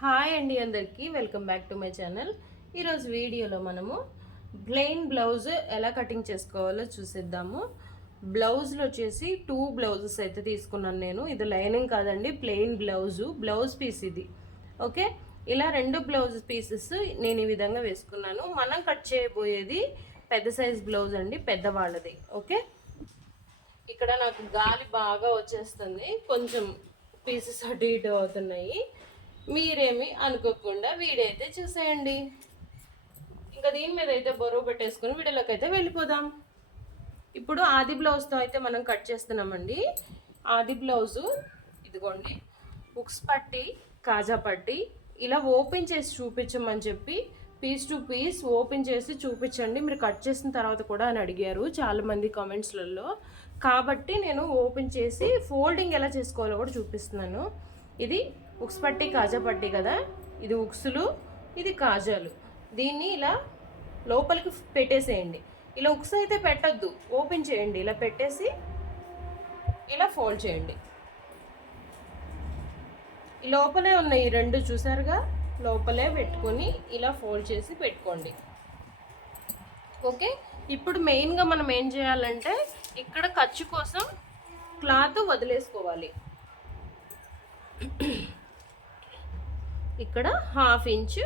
Hi అండి, అందరికీ welcome back to my channel. ఈరోజు వీడియోలో మనము ప్లెయిన్ బ్లౌజ్ ఎలా కటింగ్ చేసుకోవాలో చూసేద్దాము. బ్లౌజ్లో వచ్చేసి 2 బ్లౌజెస్ అయితే తీసుకున్నాను నేను. ఇది లైనింగ్ కాదండి, ప్లెయిన్ బ్లౌజ్ పీస్ ఇది. ఓకే, ఇలా 2 బ్లౌజ్ పీసెస్ నేను ఈ విధంగా వేసుకున్నాను. మనం కట్ చేయబోయేది పెద్ద సైజ్ బ్లౌజ్ అండి, పెద్దవాళ్ళది. ఓకే, ఇక్కడ నాకు గాలి బాగా వచ్చేస్తుంది, కొంచెం పీసెస్ అటు ఇటు అవుతున్నాయి. మీరేమి అనుకోకుండా వీడియో అయితే చూసేయండి. ఇంకా దీని మీద అయితే బరువు పెట్టేసుకుని వీడియోలోకి అయితే వెళ్ళిపోదాం. ఇప్పుడు ఆది బ్లౌజ్తో అయితే మనం కట్ చేస్తున్నామండి. ఆది బ్లౌజు ఇదిగోండి, ఉక్స్ పట్టి, కాజా పట్టి ఇలా ఓపెన్ చేసి చూపించమని చెప్పి పీస్ టు పీస్ ఓపెన్ చేసి చూపించండి మీరు కట్ చేసిన తర్వాత కూడా అని అడిగారు చాలామంది కామెంట్స్లలో. కాబట్టి నేను ఓపెన్ చేసి ఫోల్డింగ్ ఎలా చేసుకోవాలో కూడా చూపిస్తున్నాను. ఇది ఉక్స్ పట్టి, కాజా పట్టి కదా, ఇది ఉక్సులు, ఇది కాజాలు. దీన్ని ఇలా లోపలికి పెట్టేసేయండి. ఇలా ఉక్స్ అయితే పెట్టద్దు, ఓపెన్ చేయండి. ఇలా పెట్టేసి ఇలా ఫోల్డ్ చేయండి. ఈ లోపలే ఉన్న ఈ 2 చూసారుగా, లోపలే పెట్టుకొని ఇలా ఫోల్డ్ చేసి పెట్టుకోండి. ఓకే, ఇప్పుడు మెయిన్గా మనం ఏం చేయాలంటే ఇక్కడ ఖర్చు కోసం క్లాత్ వదిలేసుకోవాలి. ఇక్కడ 1/2 ఇంచు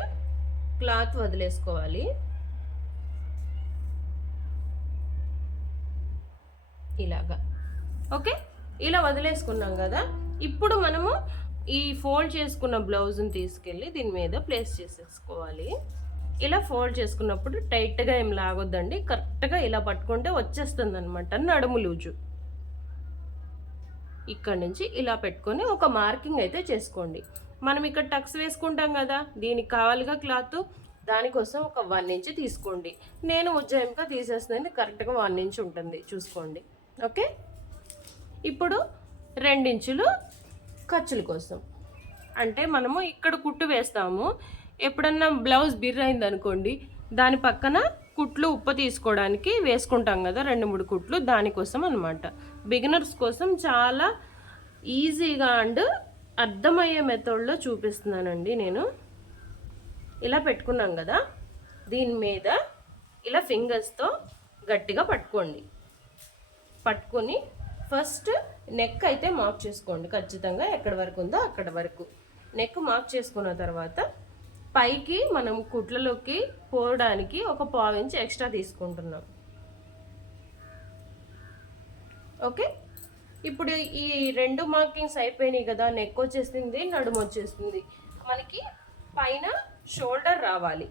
క్లాత్ వదిలేసుకోవాలి. ఇలాగా ఓకే, ఇలా వదిలేసుకున్నాం కదా. ఇప్పుడు మనము ఈ ఫోల్డ్ చేసుకున్న బ్లౌజ్ని తీసుకెళ్ళి దీని మీద ప్లేస్ చేసేసుకోవాలి. ఇలా ఫోల్డ్ చేసుకున్నప్పుడు టైట్గా ఏం లాగొద్దండి, కరెక్ట్గా ఇలా పట్టుకుంటే వచ్చేస్తుంది అనమాట నడుము లూజు. ఇక్కడ నుంచి ఇలా పెట్టుకొని ఒక మార్కింగ్ అయితే చేసుకోండి. మనం ఇక్కడ టక్స్ వేసుకుంటాం కదా, దీనికి కావాలిగా క్లాత్, దానికోసం ఒక 1 ఇంచ్ తీసుకోండి. నేను ఉజ్జాయింపుగా తీసేస్తుంది, కరెక్ట్గా 1 ఇంచ్ ఉంటుంది చూసుకోండి. ఓకే, ఇప్పుడు 2 ఇంచులు ఖర్చుల కోసం, అంటే మనము ఇక్కడ కుట్టు వేస్తాము. ఎప్పుడన్నా బ్లౌజ్ బిర్రైంది అనుకోండి, దాని పక్కన కుట్లు ఉప్ప తీసుకోవడానికి వేసుకుంటాం కదా 2-3 కుట్లు, దానికోసం అనమాట. బిగినర్స్ కోసం చాలా ఈజీగా అండ్ అర్థమయ్యే మెథడ్లో చూపిస్తున్నానండి నేను. ఇలా పెట్టుకున్నాం కదా, దీని మీద ఇలా ఫింగర్స్తో గట్టిగా పట్టుకోండి. పట్టుకొని ఫస్ట్ నెక్ అయితే మార్క్ చేసుకోండి ఖచ్చితంగా, ఎక్కడి వరకు ఉందో అక్కడ వరకు నెక్ మార్క్ చేసుకున్న తర్వాత పైకి మనం కుట్లలోకి పోవడానికి ఒక 1/4 ఇంచ్ ఎక్స్ట్రా తీసుకుంటున్నాం. ఓకే, ఇప్పుడు ఈ 2 మార్కింగ్స్ అయిపోయినాయి కదా, నెక్ వచ్చేసింది, నడుము వచ్చేసింది. మనకి పైన షోల్డర్ రావాలి.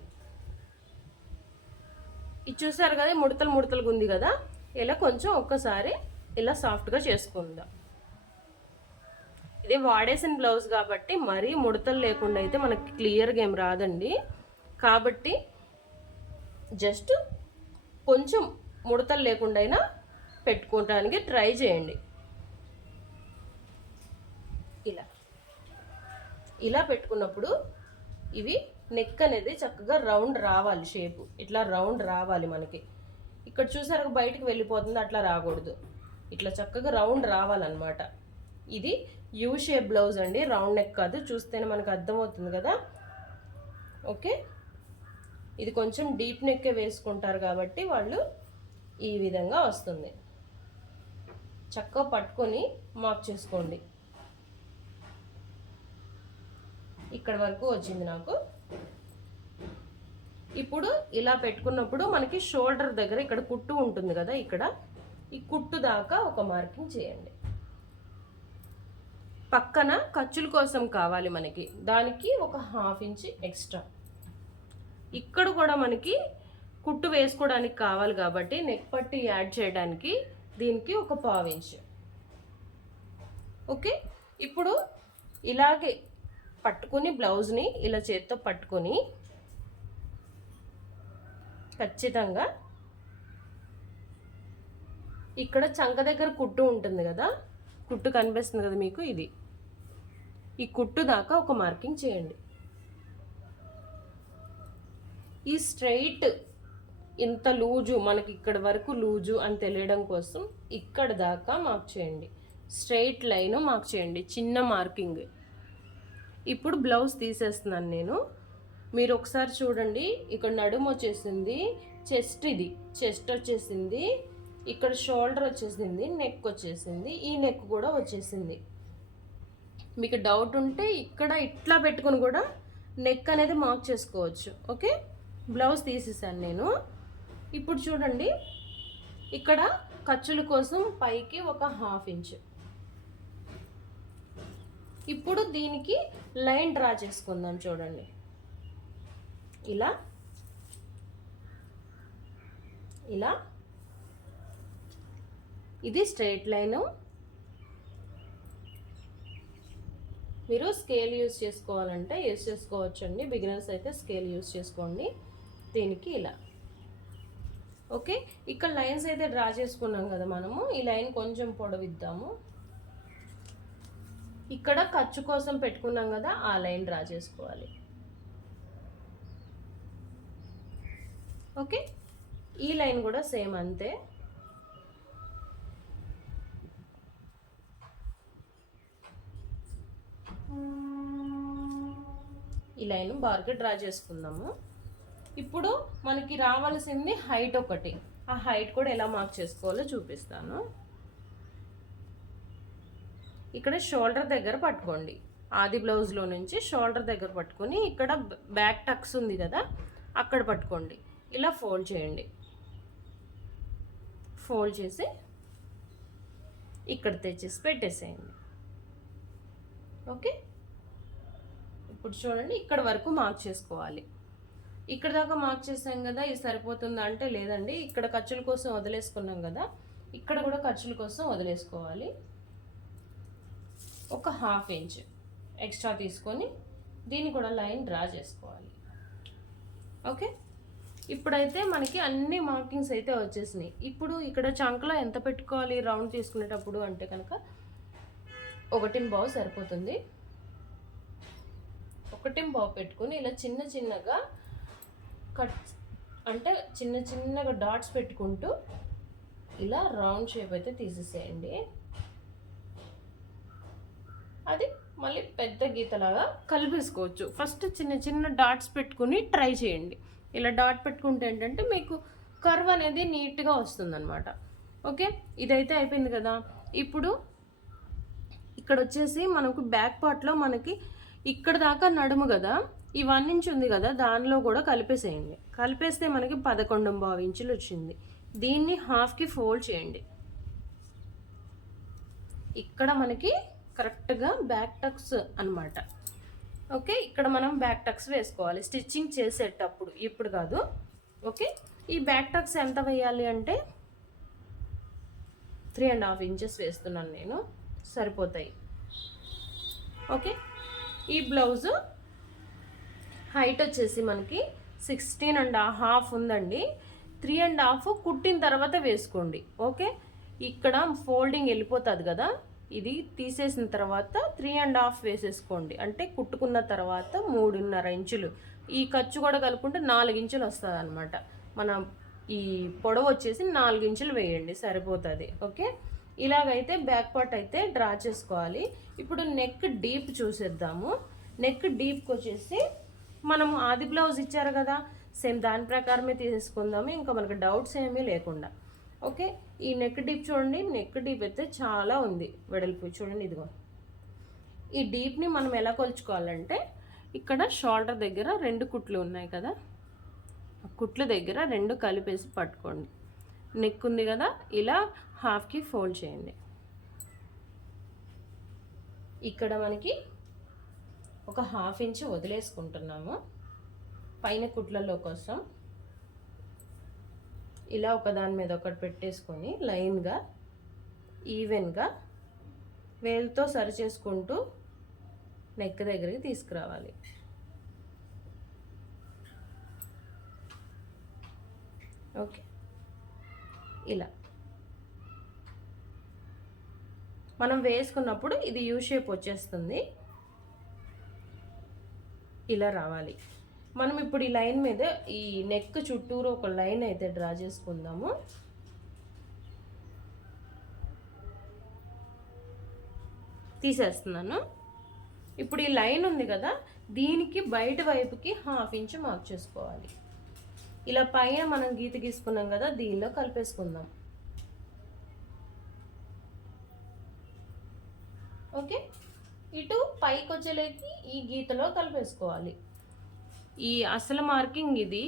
ఇది చూసారు కదా, ముడతలుగా ఉంది కదా, ఇలా కొంచెం ఒక్కసారి ఇలా సాఫ్ట్గా చేసుకుందాం. ఇది వాడేసిన బ్లౌజ్ కాబట్టి మరీ ముడతలు లేకుండా అయితే మనకి క్లియర్గా ఏం రాదండి. కాబట్టి జస్ట్ కొంచెం ముడతలు లేకుండా అయినా పెట్టుకోవడానికి ట్రై చేయండి. ఇలా పెట్టుకున్నప్పుడు ఇవి నెక్ అనేది చక్కగా రౌండ్ రావాలి, షేపు ఇట్లా రౌండ్ రావాలి మనకి. ఇక్కడ చూసారు బయటకు వెళ్ళిపోతుంది, అట్లా రాకూడదు, ఇట్లా చక్కగా రౌండ్ రావాలన్నమాట. ఇది యూ షేప్ బ్లౌజ్ అండి, రౌండ్ నెక్ కాదు, చూస్తేనే మనకు అర్థమవుతుంది కదా. ఓకే, ఇది కొంచెం డీప్ నెక్కే వేసుకుంటారు కాబట్టి వాళ్ళు ఈ విధంగా వస్తుంది. చక్కగా పట్టుకొని మార్క్ చేసుకోండి. ఇక్కడ వరకు వచ్చింది నాకు. ఇప్పుడు ఇలా పెట్టుకున్నప్పుడు మనకి షోల్డర్ దగ్గర ఇక్కడ కుట్టు ఉంటుంది కదా, ఇక్కడ ఈ కుట్టు దాకా ఒక మార్కింగ్ చేయండి. పక్కన ఖర్చుల కోసం కావాలి మనకి, దానికి ఒక 1/2 ఇంచ్ ఎక్స్ట్రా. ఇక్కడ కూడా మనకి కుట్టు వేసుకోవడానికి కావాలి కాబట్టి నెక్ పట్టి యాడ్ చేయడానికి దీనికి ఒక 1/4 ఇంచ్. ఓకే, ఇప్పుడు ఇలాగే పట్టుకుని బ్లౌజ్ని ఇలా చేత్తో పట్టుకొని ఖచ్చితంగా ఇక్కడ చంక దగ్గర కుట్టు ఉంటుంది కదా, కుట్టు కనిపిస్తుంది కదా మీకు, ఇది ఈ కుట్టు దాకా ఒక మార్కింగ్ చేయండి. ఈ స్ట్రైట్ ఇంత లూజు మనకి ఇక్కడ వరకు లూజు అని తెలియడం కోసం ఇక్కడ దాకా మార్క్ చేయండి. స్ట్రైట్ లైన్ మార్క్ చేయండి, చిన్న మార్కింగ్. ఇప్పుడు బ్లౌజ్ తీసేస్తున్నాను నేను. మీరు ఒకసారి చూడండి, ఇక్కడ నడుము వచ్చేసింది, చెస్ట్ ఇది చెస్ట్ వచ్చేసింది, ఇక్కడ షోల్డర్ వచ్చేసింది, నెక్ వచ్చేసింది, ఈ నెక్ కూడా వచ్చేసింది. మీకు డౌట్ ఉంటే ఇక్కడ ఇట్లా పెట్టుకుని కూడా నెక్ అనేది మార్క్ చేసుకోవచ్చు. ఓకే, బ్లౌజ్ తీసేసాను నేను. ఇప్పుడు చూడండి, ఇక్కడ ఖర్చుల కోసం పైకి ఒక 1/2 ఇంచ్. ఇప్పుడు దీనికి లైన్ డ్రా చేసుకుందాం. చూడండి, ఇలా ఇలా ఇది స్ట్రైట్ లైను. మీరు స్కేల్ యూజ్ చేసుకోవాలంటే యూజ్ చేసుకోవచ్చండి, బిగినర్స్ అయితే స్కేల్ యూజ్ చేసుకోండి. దీనికి ఇలా ఓకే. ఇక్కడ లైన్స్ అయితే డ్రా చేసుకున్నాం కదా మనము, ఈ లైన్ కొంచెం పొడవిద్దాము. ఇక్కడ ఖర్చు కోసం పెట్టుకున్నాం కదా, ఆ లైన్ డ్రా చేసుకోవాలి. ఓకే, ఈ లైన్ కూడా సేమ్ అంతే. ఈ లైన్ బార్గా డ్రా చేసుకుందాము. ఇప్పుడు మనకి రావాల్సింది హైట్ ఒకటి. ఆ హైట్ కూడా ఎలా మార్క్ చేసుకోవాలో చూపిస్తాను. ఇక్కడ షోల్డర్ దగ్గర పట్టుకోండి, ఆది బ్లౌజ్లో నుంచి షోల్డర్ దగ్గర పట్టుకొని ఇక్కడ బ్యాక్ టక్స్ ఉంది కదా, అక్కడ పట్టుకోండి. ఇలా ఫోల్డ్ చేయండి. ఫోల్డ్ చేసి ఇక్కడ తెచ్చేసి పెట్టేసేయండి. ఓకే, ఇప్పుడు చూడండి, ఇక్కడ వరకు మార్క్ చేసుకోవాలి. ఇక్కడ దాకా మార్క్ చేసాం కదా, ఇది సరిపోతుందా అంటే లేదండి, ఇక్కడ ఖర్చుల కోసం వదిలేసుకున్నాం కదా, ఇక్కడ కూడా ఖర్చుల కోసం వదిలేసుకోవాలి. ఒక 1/2 ఇంచ్ ఎక్స్ట్రా తీసుకొని దీన్ని కూడా లైన్ డ్రా చేసుకోవాలి. ఓకే, ఇప్పుడైతే మనకి అన్ని మార్కింగ్స్ అయితే వచ్చేసినాయి. ఇప్పుడు ఇక్కడ చంకలో ఎంత పెట్టుకోవాలి రౌండ్ తీసుకునేటప్పుడు అంటే కనుక 1.5 సరిపోతుంది. 1.5 పెట్టుకుని ఇలా చిన్న చిన్నగా కట్ అంటే చిన్న చిన్నగా డాట్స్ పెట్టుకుంటూ ఇలా రౌండ్ షేప్ అయితే తీసేసేయండి. అది మళ్ళీ పెద్ద గీతలాగా కలిపేసుకోవచ్చు. ఫస్ట్ చిన్న చిన్న డాట్స్ పెట్టుకుని ట్రై చేయండి. ఇలా డాట్ పెట్టుకుంటే ఏంటంటే మీకు కర్వ్ అనేది నీట్గా వస్తుందన్నమాట. ఓకే, ఇదైతే అయిపోయింది కదా. ఇప్పుడు ఇక్కడ వచ్చేసి మనకు బ్యాక్ పార్ట్లో మనకి ఇక్కడ దాకా నడుము కదా, ఈ 1 ఇంచ్ ఉంది కదా, దానిలో కూడా కలిపేసేయండి. కలిపేస్తే మనకి 11.5 ఇంచులు వచ్చింది. దీన్ని హాఫ్కి ఫోల్డ్ చేయండి. ఇక్కడ మనకి కరెక్ట్గా బ్యాక్ టక్స్ అనమాట. ఓకే, ఇక్కడ మనం బ్యాక్ టక్స్ వేసుకోవాలి స్టిచ్చింగ్ చేసేటప్పుడు, ఇప్పుడు కాదు. ఓకే, ఈ బ్యాక్ టక్స్ ఎంత వేయాలి అంటే 3.5 ఇంచెస్ వేస్తున్నాను నేను, సరిపోతాయి. ఓకే, ఈ బ్లౌజు హైట్ వచ్చేసి మనకి 16.5 ఉందండి. 3.5 కుట్టిన తర్వాత వేసుకోండి. ఓకే, ఇక్కడ ఫోల్డింగ్ వెళ్ళిపోతుంది కదా, ఇది తీసేసిన తర్వాత 3.5 వేసేసుకోండి. అంటే కుట్టుకున్న తర్వాత 3.5 ఇంచులు, ఈ ఖర్చు కూడా కలుపుకుంటే 4 ఇంచులు వస్తుంది అనమాట. మన ఈ పొడవు వచ్చేసి 4 ఇంచులు వేయండి, సరిపోతుంది. ఓకే, ఇలాగైతే బ్యాక్ పార్ట్ అయితే డ్రా చేసుకోవాలి. ఇప్పుడు నెక్ డీప్ చూసేద్దాము. నెక్ డీప్కి వచ్చేసి మనము ఆది బ్లౌజ్ ఇచ్చారు కదా, సేమ్ దాని ప్రకారమే తీసేసుకుందాము, ఇంకా మనకు డౌట్స్ ఏమీ లేకుండా. ఓకే, ఈ నెక్ డీప్ చూడండి, నెక్ డీప్ అయితే చాలా ఉంది వెడల్పు. చూడండి, ఇదిగో ఈ డీప్ని మనం ఎలా కొలుచుకోవాలంటే ఇక్కడ షోల్డర్ దగ్గర 2 కుట్లు ఉన్నాయి కదా, ఆ కుట్ల దగ్గర 2 కలిపేసి పట్టుకోండి. నెక్ ఉంది కదా, ఇలా హాఫ్కి ఫోల్డ్ చేయండి. ఇక్కడ మనకి ఒక 1/2 ఇంచ్ వదిలేసుకుంటున్నాము పైన కుట్లలో కోసం. ఇలా ఒకదాని మీద ఒకటి పెట్టేసుకొని లైన్గా ఈవెన్గా వేలుతో సరి చేసుకుంటూ నెక్ దగ్గరికి తీసుకురావాలి. ఓకే, ఇలా మనం వేసుకున్నప్పుడు ఇది యూ షేప్ వచ్చేస్తుంది, ఇలా రావాలి. మనం ఇప్పుడు ఈ లైన్ మీద ఈ నెక్ చుట్టూరు ఒక లైన్ అయితే డ్రా చేసుకుందాము. తీసేస్తున్నాను. ఇప్పుడు ఈ లైన్ ఉంది కదా, దీనికి బయట వైపుకి 1/2 ఇంచ్ మార్క్ చేసుకోవాలి. ఇలా పైన మనం గీత గీసుకున్నాం కదా, దీనిలో కలిపేసుకుందాం. ఓకే, ఇటు పైకి వచ్చేలేకి ఈ గీతలో కలిపేసుకోవాలి. ఈ అసలు మార్కింగ్ ఇది,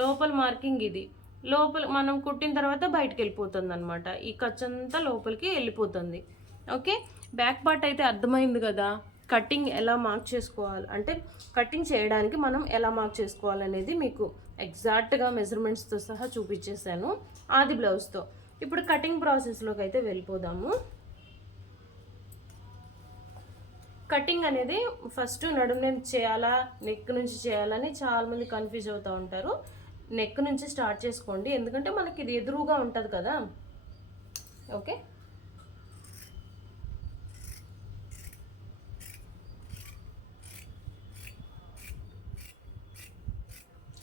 లోపల మార్కింగ్ ఇది. లోపల మనం కుట్టిన తర్వాత బయటకు వెళ్ళిపోతుంది అనమాట. ఈ ఖర్చంతా లోపలికి వెళ్ళిపోతుంది. ఓకే, బ్యాక్ పార్ట్ అయితే అర్థమైంది కదా. కటింగ్ ఎలా మార్క్ చేసుకోవాలి అంటే, కటింగ్ చేయడానికి మనం ఎలా మార్క్ చేసుకోవాలనేది మీకు ఎగ్జాక్ట్గా మెజర్మెంట్స్తో సహా చూపించేశాను ఆది బ్లౌజ్తో. ఇప్పుడు కటింగ్ ప్రాసెస్లోకి అయితే వెళ్ళిపోదాము. కటింగ్ అనేది ఫస్ట్ నడుము నుంచి చేయాలా, నెక్ నుంచి చేయాలని చాలామంది కన్ఫ్యూజ్ అవుతూ ఉంటారు. నెక్ నుంచి స్టార్ట్ చేసుకోండి, ఎందుకంటే మనకి ఇది ఎదురుగా ఉంటుంది కదా. ఓకే,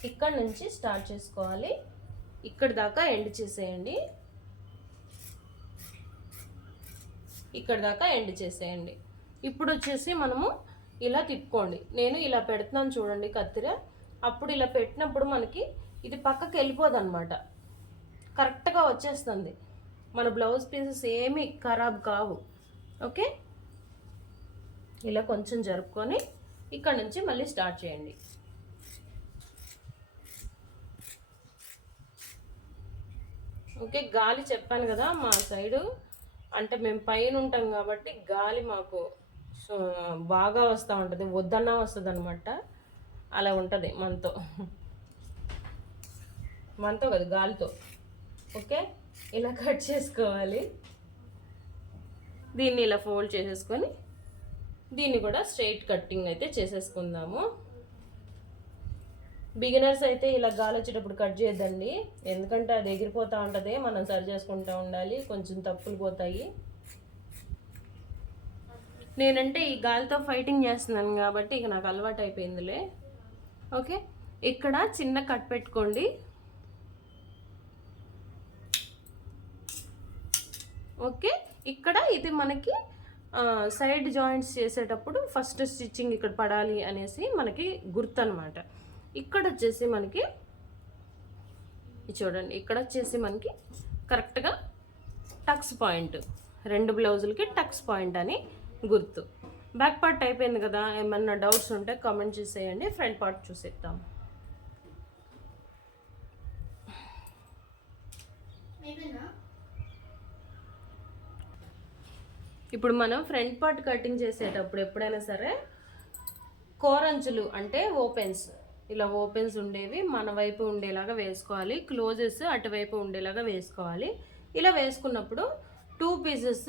ఇక్కడ నుంచి స్టార్ట్ చేసుకోవాలి. ఇక్కడ దాకా ఎండ్ చేసేయండి. ఇక్కడ దాకా ఎండ్ చేసేయండి. ఇప్పుడు వచ్చేసి మనము ఇలా తిప్పుకోండి. నేను ఇలా పెడుతున్నాను చూడండి కత్తిర. అప్పుడు ఇలా పెట్టినప్పుడు మనకి ఇది పక్కకి వెళ్ళిపోదు అనమాట, కరెక్ట్గా వచ్చేస్తుంది. మన బ్లౌజ్ పీసెస్ ఏమీ ఖరాబ్ కావు. ఓకే, ఇలా కొంచెం జరుపుకొని ఇక్కడ నుంచి మళ్ళీ స్టార్ట్ చేయండి. ఓకే, గాలి చెప్పాను కదా మా సైడు, అంటే మేము పైన ఉంటాం కాబట్టి గాలి మాకు బాగా వస్తూ ఉంటుంది, వద్దన్నా వస్తుంది అనమాట. అలా ఉంటుంది మనతో కదా, గాలితో. ఓకే, ఇలా కట్ చేసుకోవాలి. దీన్ని ఇలా ఫోల్డ్ చేసేసుకొని దీన్ని కూడా స్ట్రైట్ కట్టింగ్ అయితే చేసేసుకుందాము. బిగినర్స్ అయితే ఇలా గాలి వచ్చేటప్పుడు కట్ చేయొద్దండి, ఎందుకంటే అది ఎగిరిపోతూ ఉంటుంది, మనం సరి చేసుకుంటూ ఉండాలి, కొంచెం తప్పులు పోతాయి. నేనంటే ఈ గాలితో ఫైటింగ్ చేస్తున్నాను కాబట్టి ఇక నాకు అలవాటు అయిపోయిందిలే. ఓకే, ఇక్కడ చిన్న కట్ పెట్టుకోండి. ఓకే, ఇక్కడ ఇది మనకి సైడ్ జాయింట్స్ చేసేటప్పుడు ఫస్ట్ స్టిచ్చింగ్ ఇక్కడ పడాలి అనేసి మనకి గుర్తు అనమాట. ఇక్కడ వచ్చేసి మనకి చూడండి, ఇక్కడ వచ్చేసి మనకి కరెక్ట్గా టక్స్ పాయింట్, 2 బ్లౌజులకి టక్స్ పాయింట్ అని గుర్తు. బ్యాక్ పార్ట్ అయిపోయింది కదా, ఏమన్నా డౌట్స్ ఉంటే కామెంట్ చేసేయండి, ఫ్రంట్ పార్ట్ చూసేద్దాం. ఇప్పుడు మనం ఫ్రంట్ పార్ట్ కటింగ్ చేసేటప్పుడు ఎప్పుడైనా సరే కోరంచులు అంటే ఓపెన్స్, ఇలా ఓపెన్స్ ఉండేవి మన వైపు ఉండేలాగా వేసుకోవాలి, క్లోజెస్ అటువైపు ఉండేలాగా వేసుకోవాలి. ఇలా వేసుకున్నప్పుడు 2 పీసెస్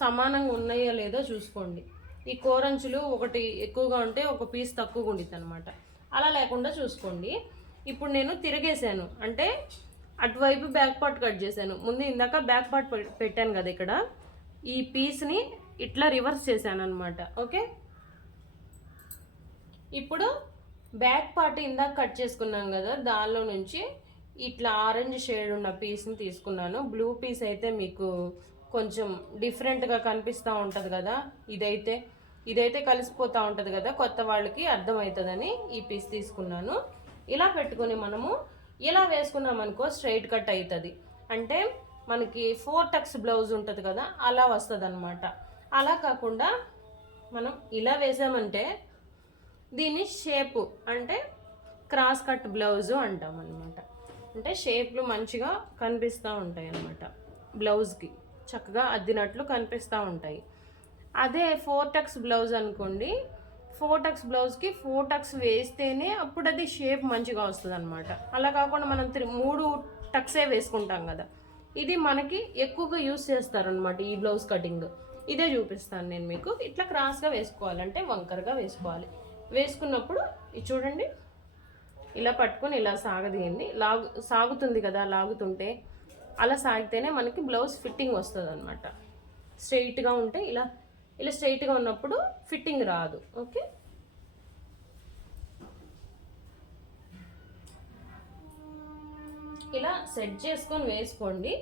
సమానంగా ఉన్నాయో లేదో చూసుకోండి. ఈ కోరంచులు ఒకటి ఎక్కువగా ఉంటే ఒక పీస్ తక్కువగా ఉండిద్ది అనమాట, అలా లేకుండా చూసుకోండి. ఇప్పుడు నేను తిరిగేసాను అంటే అటువైపు బ్యాక్ పార్ట్ కట్ చేశాను. ముందు ఇందాక బ్యాక్ పార్ట్ పెట్టాను కదా, ఇక్కడ ఈ పీస్ని ఇట్లా రివర్స్ చేశాను అనమాట. ఓకే, ఇప్పుడు బ్యాక్ పార్ట్ ఇందాక కట్ చేసుకున్నాం కదా, దానిలో నుంచి ఇట్లా ఆరెంజ్ షేడ్ ఉన్న పీస్ని తీసుకున్నాను. బ్లూ పీస్ అయితే మీకు కొంచెం డిఫరెంట్గా కనిపిస్తూ ఉంటుంది కదా, ఇదైతే కలిసిపోతూ ఉంటుంది కదా, కొత్త వాళ్ళకి అర్థమవుతుందని ఈ పీస్ తీసుకున్నాను. ఇలా పెట్టుకొని మనము ఇలా వేసుకున్నాం అనుకో స్ట్రైట్ కట్ అవుతుంది. అంటే మనకి 4 టక్స్ బ్లౌజ్ ఉంటుంది కదా, అలా వస్తుంది అనమాట. అలా కాకుండా మనం ఇలా వేసామంటే దీన్ని షేపు అంటే క్రాస్ కట్ బ్లౌజు అంటాం అనమాట. అంటే షేప్లు మంచిగా కనిపిస్తూ ఉంటాయి అన్నమాట, బ్లౌజ్కి చక్కగా అద్దినట్లు కనిపిస్తూ ఉంటాయి. అదే 4 టక్స్ బ్లౌజ్ అనుకోండి, 4 టక్స్ బ్లౌజ్కి 4 టక్స్ వేస్తేనే అప్పుడు అది షేప్ మంచిగా వస్తుంది అనమాట. అలా కాకుండా మనం 3 టక్సే వేసుకుంటాం కదా, ఇది మనకి ఎక్కువగా యూస్ చేస్తారనమాట ఈ బ్లౌజ్ కటింగ్. ఇదే చూపిస్తాను నేను మీకు. ఇట్లా క్రాస్గా వేసుకోవాలంటే వంకరగా వేసుకోవాలి. వేసుకున్నప్పుడు ఇది చూడండి, ఇలా పట్టుకొని ఇలా సాగదీయండి. సాగుతుంది కదా, లాగుతుంటే అలా సాగితేనే మనకి బ్లౌజ్ ఫిట్టింగ్ వస్తుంది అనమాట. స్ట్రైట్గా ఉంటే ఇలా స్ట్రైట్గా ఉన్నప్పుడు ఫిట్టింగ్ రాదు. ఓకే, ఇలా సెట్ చేసుకొని వేసుకోండి.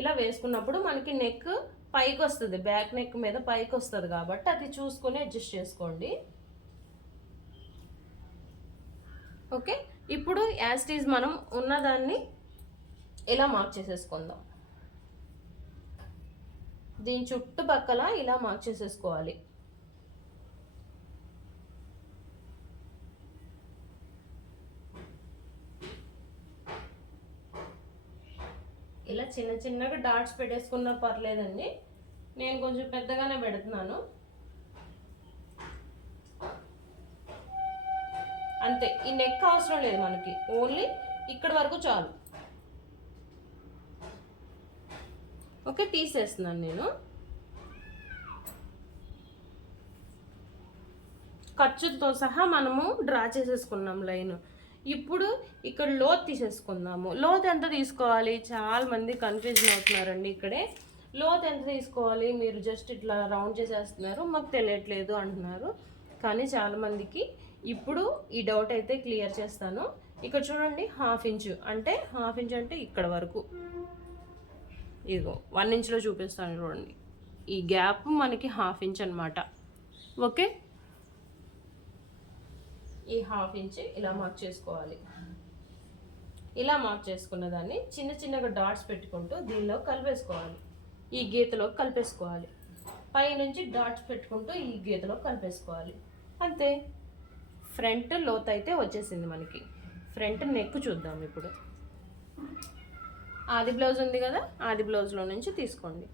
ఇలా వేసుకున్నప్పుడు మనకి నెక్ పైకి వస్తుంది, బ్యాక్ నెక్ మీద పైకి వస్తుంది కాబట్టి అది చూసుకొని అడ్జస్ట్ చేసుకోండి. ఓకే, ఇప్పుడు యాజ్ ఇట్ ఈజ్ మనం ఉన్నదాన్ని ఇలా మార్క్ చేసేసుకుందాం. దీని చుట్టుపక్కల ఇలా మార్క్ చేసేసుకోవాలి. ఇలా చిన్న చిన్నగా డాట్స్ పెట్టేసుకున్నా పర్లేదండి, నేను కొంచెం పెద్దగానే పెడుతున్నాను. అంతే, ఈ నెక్ అవసరం లేదు మనకి, ఓన్లీ ఇక్కడ వరకు చాలు. ఓకే, తీసేస్తున్నాను నేను. ఖర్చుతో సహా మనము డ్రా చేసేసుకున్నాం లైన్. ఇప్పుడు ఇక్కడ లోత్ తీసేసుకుందాము. లోత్ ఎంత తీసుకోవాలి, చాలా మంది కన్ఫ్యూజన్ అవుతున్నారండి. ఇక్కడే లోత్ ఎంత తీసుకోవాలి, మీరు జస్ట్ ఇట్లా రౌండ్ చేసేస్తున్నారు, మాకు తెలియట్లేదు అంటున్నారు. కానీ చాలామందికి ఇప్పుడు ఈ డౌట్ అయితే క్లియర్ చేస్తాను. ఇక్కడ చూడండి, హాఫ్ ఇంచు అంటే ఇక్కడ వరకు, ఇదిగో 1 ఇంచ్లో చూపిస్తాను చూడండి. ఈ గ్యాప్ మనకి హాఫ్ ఇంచ్ అనమాట. ఓకే, ఈ హాఫ్ ఇంచ్ ఇలా మార్క్ చేసుకోవాలి. ఇలా మార్క్ చేసుకున్న దాన్ని చిన్న చిన్నగా డాట్స్ పెట్టుకుంటూ దీనిలో కలిపేసుకోవాలి, ఈ గీతలో కలిపేసుకోవాలి. పైనుంచి డాట్స్ పెట్టుకుంటూ ఈ గీతలో కలిపేసుకోవాలి. అంతే, ఫ్రంట్ లోత్ అయితే వచ్చేసింది మనకి. ఫ్రంట్ నెక్ చూద్దాం ఇప్పుడు. ఆది బ్లౌజ్ ఉంది కదా, ఆది బ్లౌజ్లో నుంచి తీసుకోండి.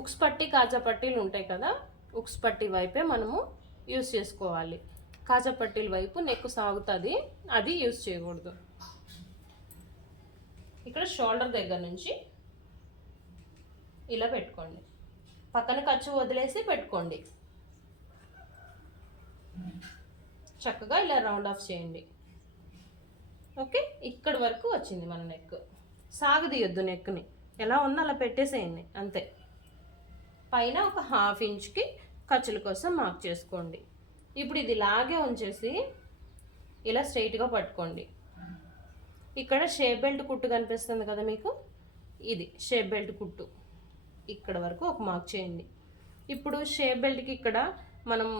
ఉక్స్ పట్టి కాజా పట్టీలు ఉంటాయి కదా, ఉక్స్ పట్టి వైపే మనము యూస్ చేసుకోవాలి. కాజా పట్టీల వైపు నెక్ సాగుతుంది, అది యూస్ చేయకూడదు. ఇక్కడ షోల్డర్ దగ్గర నుంచి ఇలా పెట్టుకోండి, పక్కన ఖర్చు వదిలేసి పెట్టుకోండి. చక్కగా ఇలా రౌండ్ ఆఫ్ చేయండి. ఓకే, ఇక్కడ వరకు వచ్చింది మన నెక్. సాగదీయొద్దు నెక్ని, ఎలా ఉందో అలా పెట్టేసేయండి అంతే. పైన ఒక హాఫ్ ఇంచ్కి ఖర్చుల కోసం మార్క్ చేసుకోండి. ఇప్పుడు ఇది ఇలాగే ఉంచేసి ఇలా స్ట్రైట్గా పట్టుకోండి. ఇక్కడ షేప్ బెల్ట్ కుట్టు కనిపిస్తుంది కదా మీకు, ఇది షేప్ బెల్ట్ కుట్టు. ఇక్కడ వరకు ఒక మార్క్ చేయండి. ఇప్పుడు షేప్ బెల్ట్కి ఇక్కడ మనం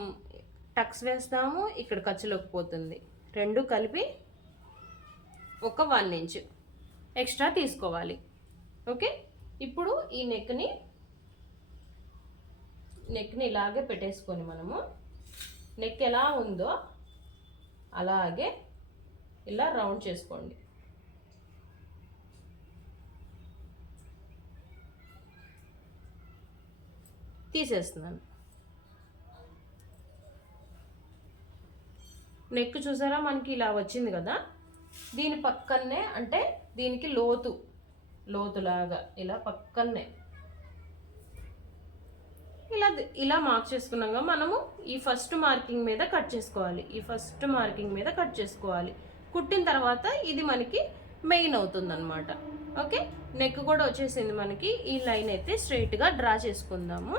టక్స్ వేస్తాము, ఇక్కడ ఖర్చులోకి పోతుంది. రెండు కలిపి ఒక 1 ఇంచ్ ఎక్స్ట్రా తీసుకోవాలి. ఓకే, ఇప్పుడు ఈ నెక్ని ఇలాగే పెట్టేసుకొని మనము నెక్ ఎలా ఉందో అలాగే ఇలా రౌండ్ చేసుకోండి. తీసేస్తున్నాను. నెక్ చూసారా మనకి ఇలా వచ్చింది కదా, దీని పక్కనే అంటే దీనికి లోతులాగా ఇలా పక్కనే ఇలా మార్క్ చేసుకున్నాక మనము ఈ ఫస్ట్ మార్కింగ్ మీద కట్ చేసుకోవాలి. కుట్టిన తర్వాత ఇది మనకి మెయిన్ అవుతుంది అనమాట. ఓకే, నెక్ కూడా వచ్చేసింది మనకి. ఈ లైన్ అయితే స్ట్రైట్గా డ్రా చేసుకుందాము.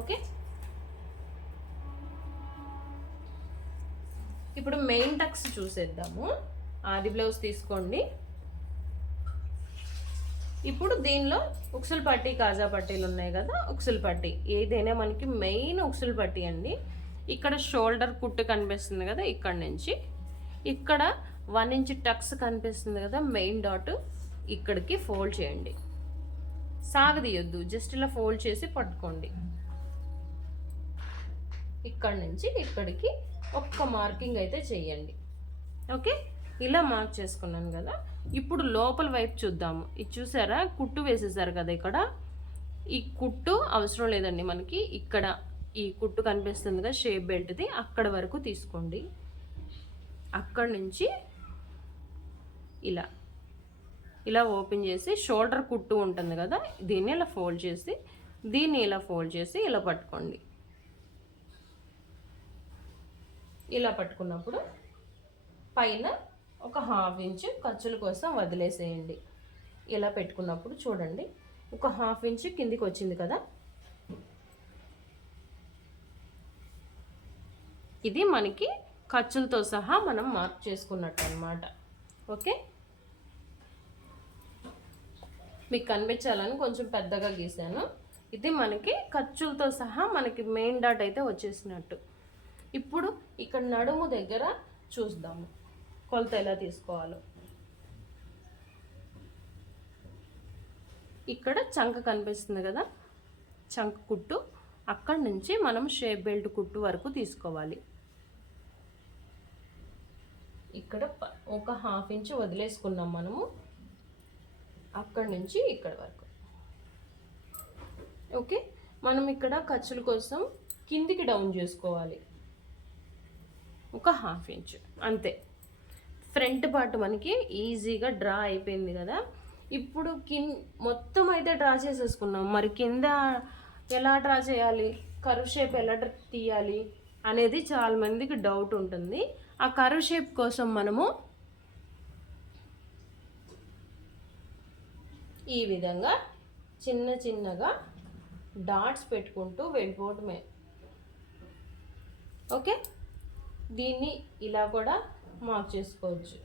ఓకే, ఇప్పుడు మెయిన్ టక్స్ చూసేద్దాము. ఆది బ్లౌజ్ తీసుకోండి. ఇప్పుడు దీనిలో ఉక్సులు పట్టి కాజా పట్టీలు ఉన్నాయి కదా, ఉక్సులు పట్టి ఏదైనా మనకి మెయిన్ ఉక్సులు పట్టి అండి. ఇక్కడ షోల్డర్ కుట్టు కనిపిస్తుంది కదా, ఇక్కడ నుంచి ఇక్కడ 1 ఇంచ్ టక్స్ కనిపిస్తుంది కదా, మెయిన్ డాట్ ఇక్కడికి ఫోల్డ్ చేయండి. సాగదీయొద్దు, జస్ట్ ఇలా ఫోల్డ్ చేసి పట్టుకోండి. ఇక్కడ నుంచి ఇక్కడికి ఒక్క మార్కింగ్ అయితే చేయండి. ఓకే, ఇలా మార్క్ చేసుకున్నాను కదా. ఇప్పుడు లోపల వైపు చూద్దాము. ఇది చూసారా, కుట్టు వేసేసారు కదా, ఇక్కడ ఈ కుట్టు అవసరం లేదండి మనకి. ఇక్కడ ఈ కుట్టు కనిపిస్తుంది కదా షేప్ బెల్ట్ది, అక్కడ వరకు తీసుకోండి. అక్కడ నుంచి ఇలా ఓపెన్ చేసి షోల్డర్ కుట్టు ఉంటుంది కదా, దీన్ని ఇలా ఫోల్డ్ చేసి ఇలా పట్టుకోండి. ఇలా పట్టుకున్నప్పుడు పైన ఒక 1/2 ఇంచ్ ఖర్చుల కోసం వదిలేసేయండి. ఇలా పెట్టుకున్నప్పుడు చూడండి, ఒక 1/2 ఇంచ్ కిందికి వచ్చింది కదా. ఇది మనకి ఖర్చులతో సహా మనం మార్క్ చేసుకున్నట్టు అనమాట. ఓకే, మీకు కనిపించాలని కొంచెం పెద్దగా గీసాను. ఇది మనకి ఖర్చులతో సహా మనకి మెయిన్ డాట్ అయితే వచ్చేసినట్టు. ఇప్పుడు ఇక్కడ నడుము దగ్గర చూద్దాము కొలత ఎలా తీసుకోవాలో. ఇక్కడ చంక కనిపిస్తుంది కదా, చంక కుట్టు అక్కడి నుంచి మనం షేప్ బెల్ట్ కుట్టు వరకు తీసుకోవాలి. ఇక్కడ ఒక ½ ఇంచ్ వదిలేసుకున్నాం మనము, అక్కడి నుంచి ఇక్కడ వరకు. ఓకే, మనం ఇక్కడ ఖర్చుల కోసం కిందికి డౌన్ చేసుకోవాలి ఒక ½ ఇంచ్ అంతే. ఫ్రంట్ పార్ట్ మనకి ఈజీగా డ్రా అయిపోయింది కదా. ఇప్పుడు మొత్తం అయితే డ్రా చేసేసుకున్నాం. మరి కింద ఎలా డ్రా చేయాలి, కర్వ్ షేప్ ఎలా తీయాలి అనేది చాలా మందికి డౌట్ ఉంటుంది. ఆ కర్వ్ షేప్ కోసం మనము ఈ విధంగా చిన్న చిన్నగా డాట్స్ పెట్టుకుంటూ వెళ్ళిపోవటమే. ఓకే, దీన్ని ఇలా కూడా మార్క్ చేసుకోవచ్చు.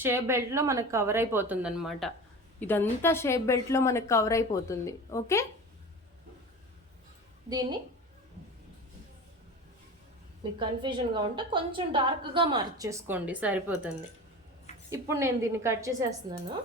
షేప్ బెల్ట్లో మనకు కవర్ అయిపోతుంది అనమాట. ఇదంతా షేప్ బెల్ట్లో మనకు కవర్ అయిపోతుంది. ఓకే, దీన్ని మీకు కన్ఫ్యూజన్గా ఉంటే కొంచెం డార్క్గా మార్క్ చేసుకోండి, సరిపోతుంది. ఇప్పుడు నేను దీన్ని కట్ చేసేస్తున్నాను.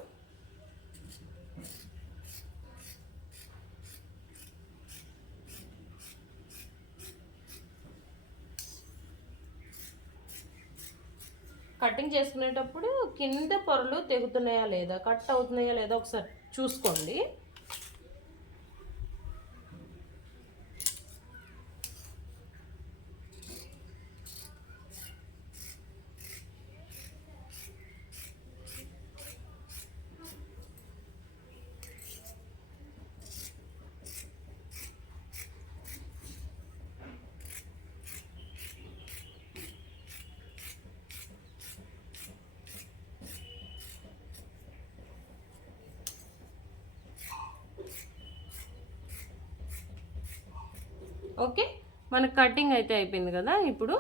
కటింగ్ చేసుకునేటప్పుడు కింద పొరలు తెగుతున్నాయా లేదా, కట్ అవుతున్నాయా లేదా ఒకసారి చూసుకోండి. ఓకే, మన కటింగ్ అయితే అయిపోయింది కదా. ఇప్పుడు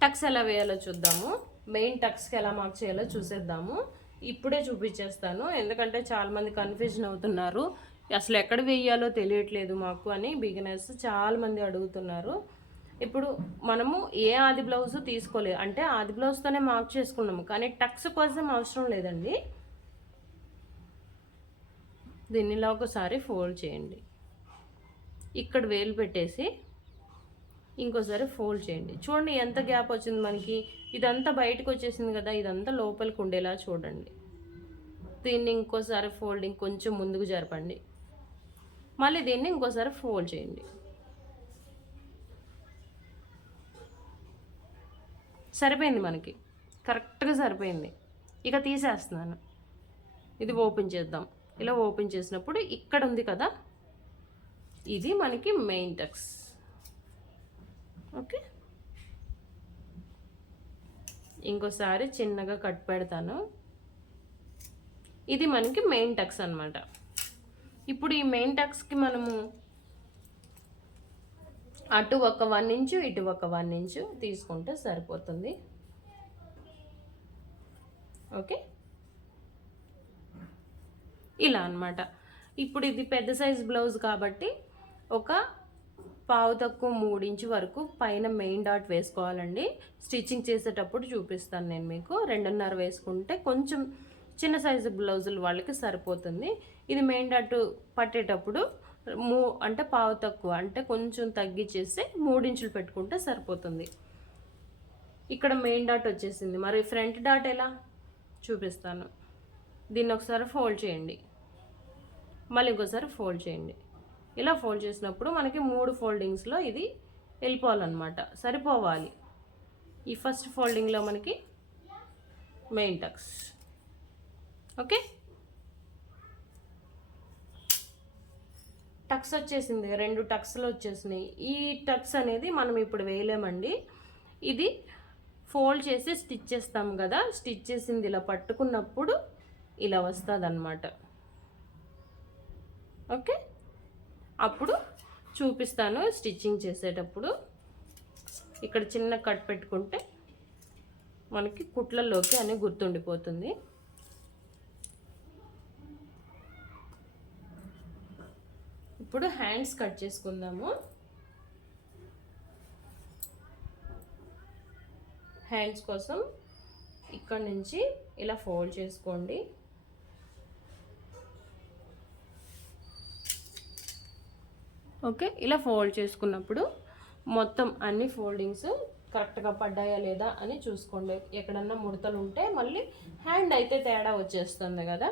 టక్స్ ఎలా వేయాలో చూద్దాము. మెయిన్ టక్స్కి ఎలా మార్క్ చేయాలో చూసేద్దాము. ఇప్పుడే చూపించేస్తాను, ఎందుకంటే చాలామంది కన్ఫ్యూజన్ అవుతున్నారు. అసలు ఎక్కడ వేయాలో తెలియట్లేదు మాకు అని బిగినర్స్ చాలామంది అడుగుతున్నారు. ఇప్పుడు మనము ఏ ఆది బ్లౌజ్ తీసుకోలేదు అంటే ఆది బ్లౌజ్తోనే మార్క్ చేసుకున్నాము, కానీ టక్స్ కోసం అవసరం లేదండి. దీనిలో ఒకసారి ఫోల్డ్ చేయండి, ఇక్కడ వేలు పెట్టేసి ఇంకోసారి ఫోల్డ్ చేయండి. చూడండి ఎంత గ్యాప్ వచ్చింది మనకి. ఇదంతా బయటకు వచ్చేసింది కదా, ఇదంతా లోపలికి ఉండేలా చూడండి. దీన్ని ఇంకోసారి ఫోల్డింగ్ కొంచెం ముందుకు జరపండి, మళ్ళీ దీన్ని ఇంకోసారి ఫోల్డ్ చేయండి. సరిపోయింది మనకి, కరెక్ట్గా సరిపోయింది. ఇక తీసేస్తున్నాను. ఇది ఓపెన్ చేద్దాం. ఇలా ఓపెన్ చేసినప్పుడు ఇక్కడ ఉంది కదా, ఇది మనకి మెయిన్ టక్స్. ఓకే, ఇంకోసారి చిన్నగా కట్ పెడతాను. ఇది మనకి మెయిన్ టక్స్ అన్నమాట. ఇప్పుడు ఈ మెయిన్ టక్స్కి మనము అటు ఒక 1 ఇంచు ఇటు ఒక 1 ఇంచు తీసుకుంటే సరిపోతుంది. ఓకే, ఇలా అన్నమాట. ఇప్పుడు ఇది పెద్ద సైజ్ బ్లౌజ్ కాబట్టి ఒక పావు తక్కువ 3 ఇంచు వరకు పైన మెయిన్ డాట్ వేసుకోవాలండి. స్టిచ్చింగ్ చేసేటప్పుడు చూపిస్తాను నేను మీకు. 2.5 వేసుకుంటే కొంచెం చిన్న సైజు బ్లౌజులు వాళ్ళకి సరిపోతుంది. ఇది మెయిన్ డాట్ పట్టేటప్పుడు అంటే పావు తక్కువ అంటే కొంచెం తగ్గించేసి 3 ఇంచులు పెట్టుకుంటే సరిపోతుంది. ఇక్కడ మెయిన్ డాట్ వచ్చేసింది. మరి ఫ్రంట్ డాట్ ఎలా చూపిస్తాను. దీన్ని ఒకసారి ఫోల్డ్ చేయండి, మళ్ళీ ఇంకోసారి ఫోల్డ్ చేయండి. ఇలా ఫోల్డ్ చేసినప్పుడు మనకి 3 ఫోల్డింగ్స్లో ఇది వెళ్ళిపోవాలన్నమాట, సరిపోవాలి. ఈ ఫస్ట్ ఫోల్డింగ్లో మనకి మెయిన్ టక్స్. ఓకే, టక్స్ వచ్చేసింది, 2 టక్స్లు వచ్చేసినాయి. ఈ టక్స్ అనేది మనం ఇప్పుడు వేయలేమండి. ఇది ఫోల్డ్ చేసి స్టిచ్ చేస్తాం కదా, స్టిచ్ చేసింది ఇలా పట్టుకున్నప్పుడు ఇలా వస్తుంది అన్నమాట. ఓకే, అప్పుడు చూపిస్తాను స్టిచ్చింగ్ చేసేటప్పుడు. ఇక్కడ చిన్న కట్ పెట్టుకుంటే మనకి కుట్లలోకి అని గుర్తుండిపోతుంది. ఇప్పుడు హ్యాండ్స్ కట్ చేసుకుందాము. హ్యాండ్స్ కోసం ఇక్కడ నుంచి ఇలా ఫోల్డ్ చేసుకోండి. ఓకే, ఇలా ఫోల్డ్ చేసుకున్నప్పుడు మొత్తం అన్ని ఫోల్డింగ్స్ కరెక్ట్గా పడ్డాయా లేదా అని చూసుకోండి. ఎక్కడన్నా ముడతలు ఉంటే మళ్ళీ హ్యాండ్ అయితే తేడా వచ్చేస్తుంది కదా.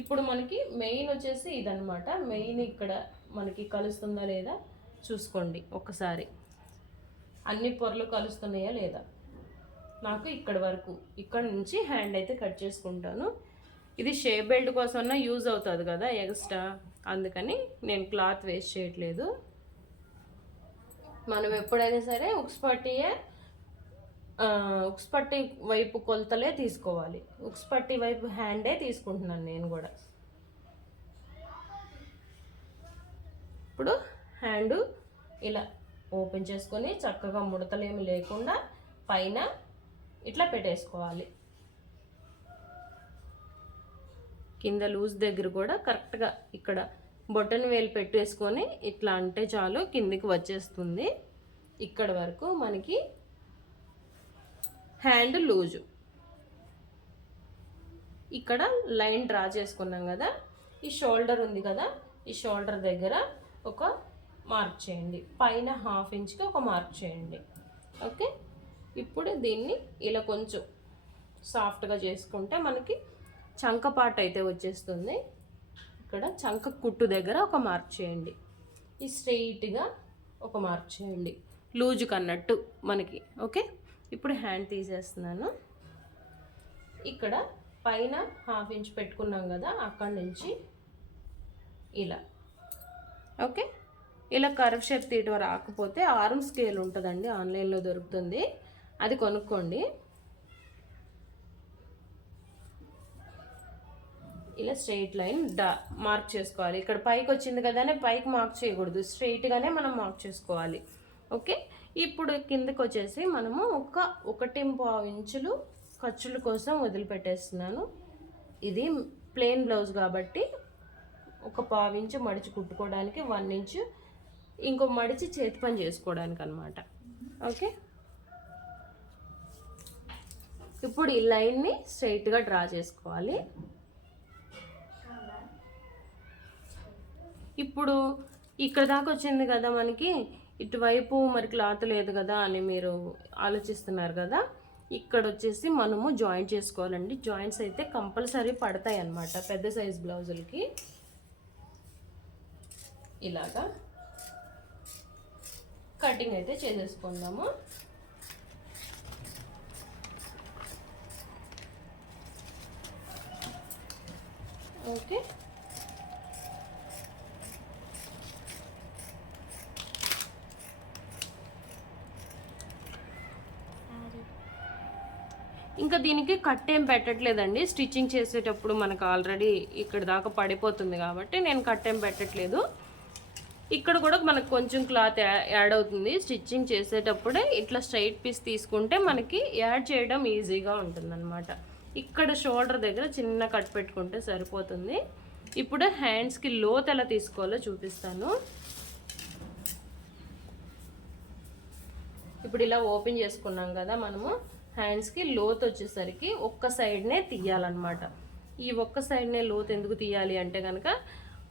ఇప్పుడు మనకి మెయిన్ వచ్చేసి ఇదనమాట. మెయిన్ ఇక్కడ మనకి కలుస్తుందా లేదా చూసుకోండి ఒకసారి. అన్ని పొరలు కలుస్తున్నాయా లేదా. నాకు ఇక్కడ వరకు, ఇక్కడ నుంచి హ్యాండ్ అయితే కట్ చేసుకుంటాను. ఇది షేప్ బెల్ట్ కోసమన్నా యూజ్ అవుతుంది కదా ఎక్స్ట్రా, అందుకని నేను క్లాత్ వేస్ట్ చేయట్లేదు. మనం ఎప్పుడైనా సరే ఉక్స్ పట్టి వైపు కొలతలే తీసుకోవాలి. ఉక్స్ పట్టి వైపు హ్యాండే తీసుకుంటున్నాను నేను కూడా. ఇప్పుడు హ్యాండ్ ఇలా ఓపెన్ చేసుకొని చక్కగా ముడతలేమి లేకుండా పైన ఇట్లా పెట్టేసుకోవాలి. కింద లూజ్ దగ్గర కూడా కరెక్ట్గా ఇక్కడ బొటన్ వేలు పెట్టేసుకొని ఇట్లా అంటే చాలు, కిందికి వచ్చేస్తుంది. ఇక్కడ వరకు మనకి హ్యాండ్ లూజు. ఇక్కడ లైన్ డ్రా చేసుకున్నాం కదా. ఈ షోల్డర్ ఉంది కదా, ఈ షోల్డర్ దగ్గర ఒక మార్క్ చేయండి. పైన 1/2 ఇంచ్కి ఒక మార్క్ చేయండి. ఓకే, ఇప్పుడు దీన్ని ఇలా కొంచెం సాఫ్ట్గా చేసుకుంటే మనకి చంక పార్ట్ అయితే వచ్చేస్తుంది. ఇక్కడ చంక కుట్టు దగ్గర ఒక మార్క్ చేయండి. ఈ స్ట్రెయిట్గా ఒక మార్క్ చేయండి, లూజు కన్నట్టు మనకి. ఓకే, ఇప్పుడు హ్యాండ్ తీసేస్తున్నాను. ఇక్కడ పైన 1/2 ఇంచ్ పెట్టుకున్నాం కదా, అక్కడి నుంచి ఇలా. ఓకే, ఇలా కర్వ్ షేప్ తీయటం రాకపోతే ఆర్మ్ స్కేల్ ఉంటుందండి, ఆన్లైన్లో దొరుకుతుంది, అది కొనుక్కోండి. ఇలా స్ట్రెయిట్ లైన్ మార్క్ చేసుకోవాలి. ఇక్కడ పైకి వచ్చింది కదా అని పైకి మార్క్ చేయకూడదు, స్ట్రెయిట్గానే మనం మార్క్ చేసుకోవాలి. ఓకే, ఇప్పుడు కిందకి వచ్చేసి మనము 1.5 ఇంచులు ఖర్చుల కోసం వదిలిపెట్టేస్తున్నాను. ఇది ప్లెయిన్ బ్లౌజ్ కాబట్టి 1/4 ఇంచు మడిచి కుట్టుకోవడానికి, 1 ఇంచు ఇంకో మడిచి చేతి పని చేసుకోవడానికి అనమాట. ఓకే, ఇప్పుడు ఈ లైన్ని స్ట్రైట్గా డ్రా చేసుకోవాలి. ఇప్పుడు ఇక్కడ దాకా వచ్చింది కదా మనకి, ఇటువైపు మరి క్లాత్ లేదు కదా అని మీరు ఆలోచిస్తున్నారు కదా. ఇక్కడ వచ్చేసి మనము జాయింట్ చేసుకోవాలండి. జాయింట్స్ అయితే కంపల్సరీ పడతాయి అన్నమాట పెద్ద సైజ్ బ్లౌజులకి. ఇలాగా కటింగ్ అయితే చేసేసుకుందాము. ఓకే, ఇంకా దీనికి కట్ ఏం పెట్టట్లేదండి. స్టిచ్చింగ్ చేసేటప్పుడు మనకు ఆల్రెడీ ఇక్కడ దాకా పడిపోతుంది కాబట్టి నేను కట్ ఏం పెట్టట్లేదు. ఇక్కడ కూడా మనకు కొంచెం క్లాత్ యాడ్ అవుతుంది. స్టిచ్చింగ్ చేసేటప్పుడే ఇట్లా స్ట్రైట్ పీస్ తీసుకుంటే మనకి యాడ్ చేయడం ఈజీగా ఉంటుందన్నమాట. ఇక్కడ షోల్డర్ దగ్గర చిన్న కట్ పెట్టుకుంటే సరిపోతుంది. ఇప్పుడు హ్యాండ్స్కి లోత్ ఎలా తీసుకోవాలో చూపిస్తాను. ఇప్పుడు ఇలా ఓపెన్ చేసుకున్నాం కదా మనము, హ్యాండ్స్కి లోత్ వచ్చేసరికి ఒక్క సైడ్నే తీయాలన్నమాట. ఈ ఒక్క సైడ్నే లోత్ ఎందుకు తీయాలి అంటే కనుక,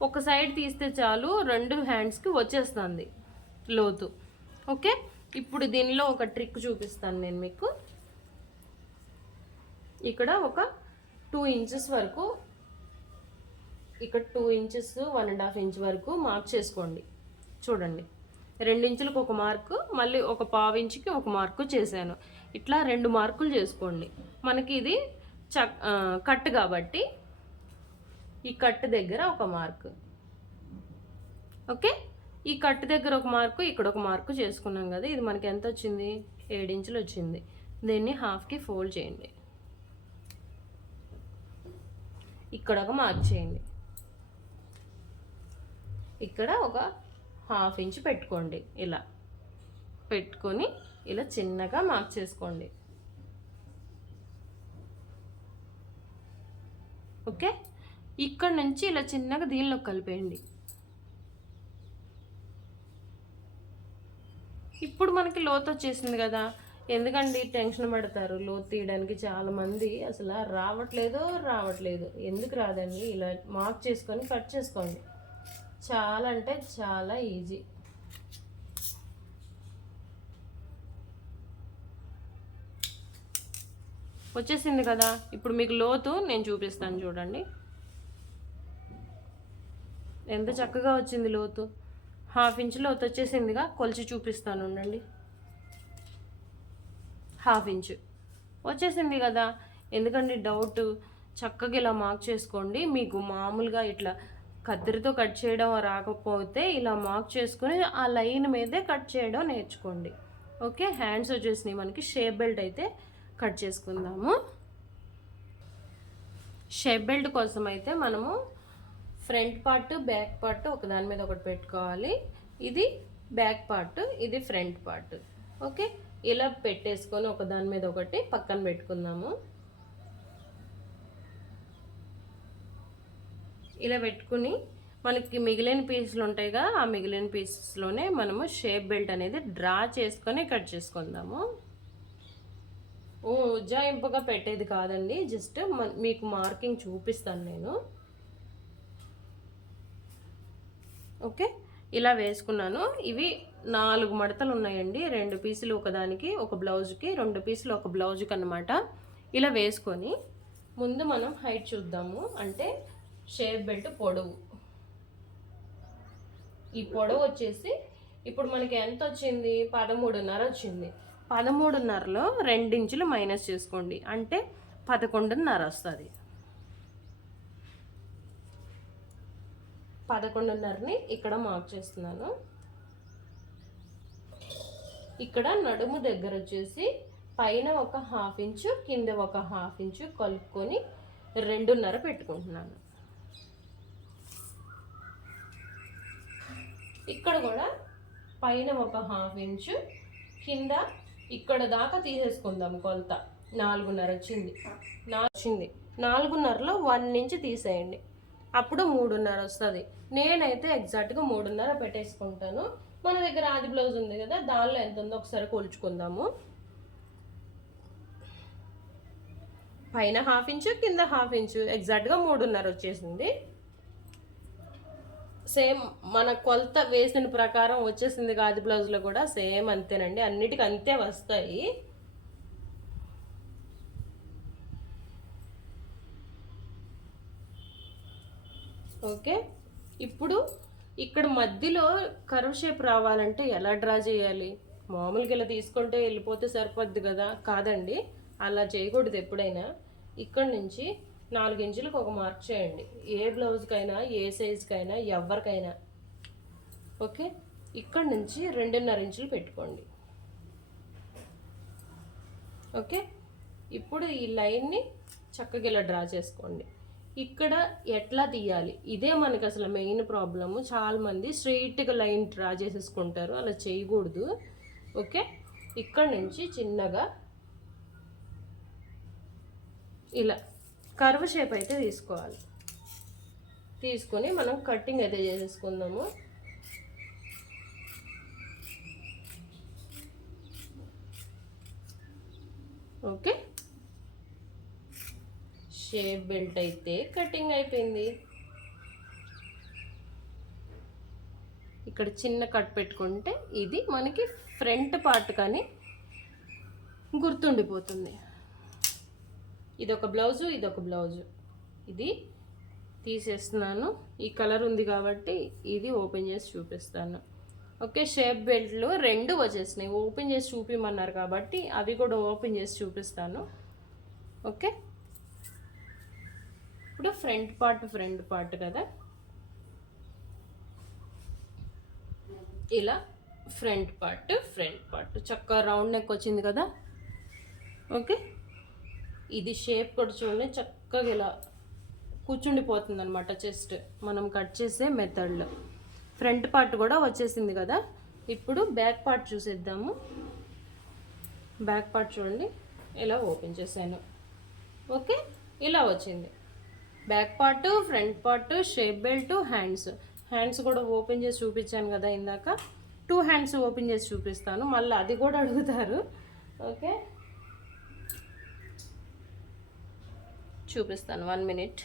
ఒక సైడ్ తీస్తే చాలు 2 హ్యాండ్స్కి వచ్చేస్తుంది లోతు. ఓకే, ఇప్పుడు దీనిలో ఒక ట్రిక్ చూపిస్తాను నేను మీకు. ఇక్కడ ఒక 2 ఇంచెస్ వరకు, ఇక్కడ 2 ఇంచెస్ 1.5 ఇంచ్ వరకు మార్క్ చేసుకోండి. చూడండి, 2 ఇంచులకు ఒక మార్కు, మళ్ళీ 1/4 ఇంచుకి ఒక మార్కు చేశాను. ఇట్లా 2 మార్కులు చేసుకోండి. మనకి ఇది కట్ కాబట్టి ఈ కట్ దగ్గర ఒక మార్కు. ఓకే, ఈ కట్ దగ్గర ఒక మార్కు, ఇక్కడ ఒక మార్కు చేసుకున్నాం కదా. ఇది మనకి ఎంత వచ్చింది? 7 ఇంచులు వచ్చింది. దీన్ని హాఫ్కి ఫోల్డ్ చేయండి. ఇక్కడ ఒక మార్క్ చేయండి. ఇక్కడ ఒక 1/2 ఇంచ్ పెట్టుకోండి. ఇలా పెట్టుకొని ఇలా చిన్నగా మార్క్ చేసుకోండి. ఓకే, ఇక్కడ నుంచి ఇలా చిన్నగా దీనిలో కలిపేయండి. ఇప్పుడు మనకి లోతు వచ్చేసింది కదా, ఎందుకండి టెన్షన్ పడతారు లోతు తీయడానికి చాలామంది, అసలు రావట్లేదు. ఎందుకు రాదండి, ఇలా మార్క్ చేసుకొని కట్ చేసుకోండి. చాలా అంటే చాలా ఈజీ. వచ్చేసింది కదా, ఇప్పుడు మీకు లోతు నేను చూపిస్తాను చూడండి ఎంత చక్కగా వచ్చింది లోతు. 1/2 ఇంచ్ లోతు వచ్చేసిందిగా, కొలిచి చూపిస్తాను ఉండండి. 1/2 ఇంచ్ వచ్చేసింది కదా, ఎందుకంటే డౌట్, చక్కగా ఇలా మార్క్ చేసుకోండి. మీకు మామూలుగా ఇట్లా కత్తిరితో కట్ చేయడం రాకపోతే ఇలా మార్క్ చేసుకుని ఆ లైన్ మీదే కట్ చేయడం నేర్చుకోండి. ఓకే, హ్యాండ్స్ వచ్చేసినాయి మనకి. షేప్ బెల్ట్ అయితే కట్ చేసుకుందాము. షేప్ బెల్ట్ కోసం అయితే మనము ఫ్రంట్ పార్ట్ బ్యాక్ పార్ట్ ఒకదాని మీద ఒకటి పెట్టుకోవాలి. ఇది బ్యాక్ పార్ట్, ఇది ఫ్రంట్ పార్ట్. ఓకే, ఇలా పెట్టేసుకొని ఒకదాని మీద ఒకటి పక్కన పెట్టుకుందాము. ఇలా పెట్టుకుని మనకి మిగిలిన పీసులు ఉంటాయిగా, ఆ మిగిలిన పీసెస్లోనే మనము షేప్ బెల్ట్ అనేది డ్రా చేసుకొని కట్ చేసుకుందాము. ఉజ్జాయింపుగా పెట్టేది కాదండి, జస్ట్ మీకు మార్కింగ్ చూపిస్తాను నేను. ఓకే, ఇలా వేసుకున్నాను. ఇవి 4 మడతలు ఉన్నాయండి, 2 పీసులు ఒకదానికి, ఒక బ్లౌజ్కి, 2 పీసులు ఒక బ్లౌజ్కి అన్నమాట. ఇలా వేసుకొని ముందు మనం హైట్ చూద్దాము, అంటే షేప్ బెల్ట్ పొడవు. ఈ పొడవు వచ్చేసి ఇప్పుడు మనకి ఎంత వచ్చింది, 13.5 వచ్చింది. 13.5లో 2 ఇంచులు మైనస్ చేసుకోండి, అంటే 11.5 వస్తుంది. 11.5ని ఇక్కడ మార్క్ చేస్తున్నాను. ఇక్కడ నడుము దగ్గర వచ్చేసి పైన ఒక 1/2 ఇంచు, కింద ఒక 1/2 ఇంచు కలుపుకొని 2.5 పెట్టుకుంటున్నాను. ఇక్కడ కూడా పైన ఒక 1/2 ఇంచు, కింద ఇక్కడ దాకా తీసేసుకుందాం కొలత. 4.5 వచ్చింది. 4.5లో 1 ఇంచ్ తీసేయండి, అప్పుడు 3.5 వస్తుంది. నేనైతే ఎగ్జాక్ట్గా 3.5 పెట్టేసుకుంటాను. మన దగ్గర ఆది బ్లౌజ్ ఉంది కదా, దానిలో ఎంత ఉందో ఒకసారి కొలుచుకుందాము. పైన 1/2 ఇంచు, కింద 1/2 ఇంచు, ఎగ్జాక్ట్గా 3.5 వచ్చేసింది. సేమ్ మన కొలత వేసిన ప్రకారం వచ్చేసింది. ఆది బ్లౌజ్లో కూడా సేమ్ అంతేనండి, అన్నిటికీ అంతే వస్తాయి. ఓకే, ఇప్పుడు ఇక్కడ మధ్యలో కర్వ్ షేప్ రావాలంటే ఎలా డ్రా చేయాలి? మామూలుగా ఇలా తీసుకుంటే వెళ్ళిపోతే సరిపోద్ది కదా, కాదండి, అలా చేయకూడదు ఎప్పుడైనా. ఇక్కడ నుంచి 4 ఇంచులకు ఒక మార్క్ చేయండి, ఏ బ్లౌజ్కైనా, ఏ సైజుకైనా, ఎవరికైనా. ఓకే, ఇక్కడ నుంచి 2.5 ఇంచులు పెట్టుకోండి. ఓకే, ఇప్పుడు ఈ లైన్ని చక్కగా ఇలా డ్రా చేసుకోండి. ఇక్కడ ఎట్లా తీయాలి, ఇదే మనకి అసలు మెయిన్ ప్రాబ్లము. చాలామంది స్ట్రైట్గా లైన్ డ్రా చేసేసుకుంటారు, అలా చేయకూడదు. ఓకే, ఇక్కడ నుంచి చిన్నగా ఇలా కర్వ్ షేప్ అయితే తీసుకోవాలి. తీసుకొని మనం కటింగ్ అయితే చేసేసుకుందాము. ఓకే, షేప్ బెల్ట్ అయితే కటింగ్ అయిపోయింది. ఇక్కడ చిన్న కట్ పెట్టుకుంటే ఇది మనకి ఫ్రంట్ పార్ట్ కానీ గుర్తుండిపోతుంది. ఇదొక బ్లౌజు, ఇదొక బ్లౌజు. ఇది తీసేస్తున్నాను, ఈ కలర్ ఉంది కాబట్టి ఇది ఓపెన్ చేసి చూపిస్తాను. ఓకే, షేప్ బెల్ట్లు 2 వచ్చేసినాయి, ఓపెన్ చేసి చూపిమన్నారు కాబట్టి అవి కూడా ఓపెన్ చేసి చూపిస్తాను. ఓకే, ఇప్పుడు ఫ్రంట్ పార్ట్ కదా, ఇలా ఫ్రంట్ పార్ట్ చక్కగా రౌండ్ నెక్ వచ్చింది కదా. ఓకే, ఇది షేప్ కూడా చూడండి చక్కగా ఇలా కూర్చుండిపోతుంది అనమాట, చెస్ట్ మనం కట్ చేసే మెథడ్లో. ఫ్రంట్ పార్ట్ కూడా వచ్చేసింది కదా. ఇప్పుడు బ్యాక్ పార్ట్ చూసేద్దాము. బ్యాక్ పార్ట్ చూడండి, ఇలా ఓపెన్ చేశాను. ఓకే, ఇలా వచ్చింది back part, front part, shape belt, hands కూడా ఓపెన్ చేసి చూపించాను కదా ఇందాక. 2 హ్యాండ్స్ ఓపెన్ చేసి చూపిస్తాను, మళ్ళీ అది కూడా అడుగుతారు. ఓకే, చూపిస్తాను 1 మినిట్.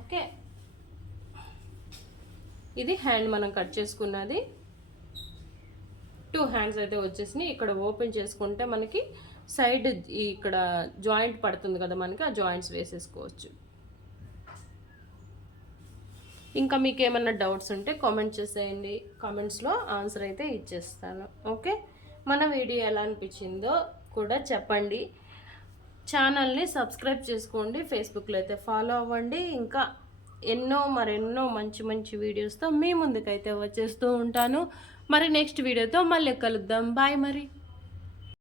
ఓకే, ఇది హ్యాండ్ మనం కట్ చేసుకున్నది. 2 హ్యాండ్స్ అయితే వచ్చేసినాయి. ఇక్కడ ఓపెన్ చేసుకుంటే మనకి సైడ్ ఇక్కడ జాయింట్ పడుతుంది కదా మనకి, ఆ జాయింట్స్ వేసేసుకోవచ్చు. ఇంకా మీకు ఏమన్నా డౌట్స్ ఉంటే కామెంట్ చేసేయండి, కామెంట్స్లో ఆన్సర్ అయితే ఇచ్చేస్తాను. ఓకే, మన వీడియో ఎలా అనిపించిందో కూడా చెప్పండి. ఛానల్ని సబ్స్క్రైబ్ చేసుకోండి, ఫేస్బుక్లో అయితే ఫాలో అవ్వండి. ఇంకా మరెన్నో మంచి మంచి వీడియోస్తో మీ ముందుకైతే వచ్చేస్తూ ఉంటాను. మరి నెక్స్ట్ వీడియోతో మళ్ళీ కలుద్దాం. బాయ్ మరి.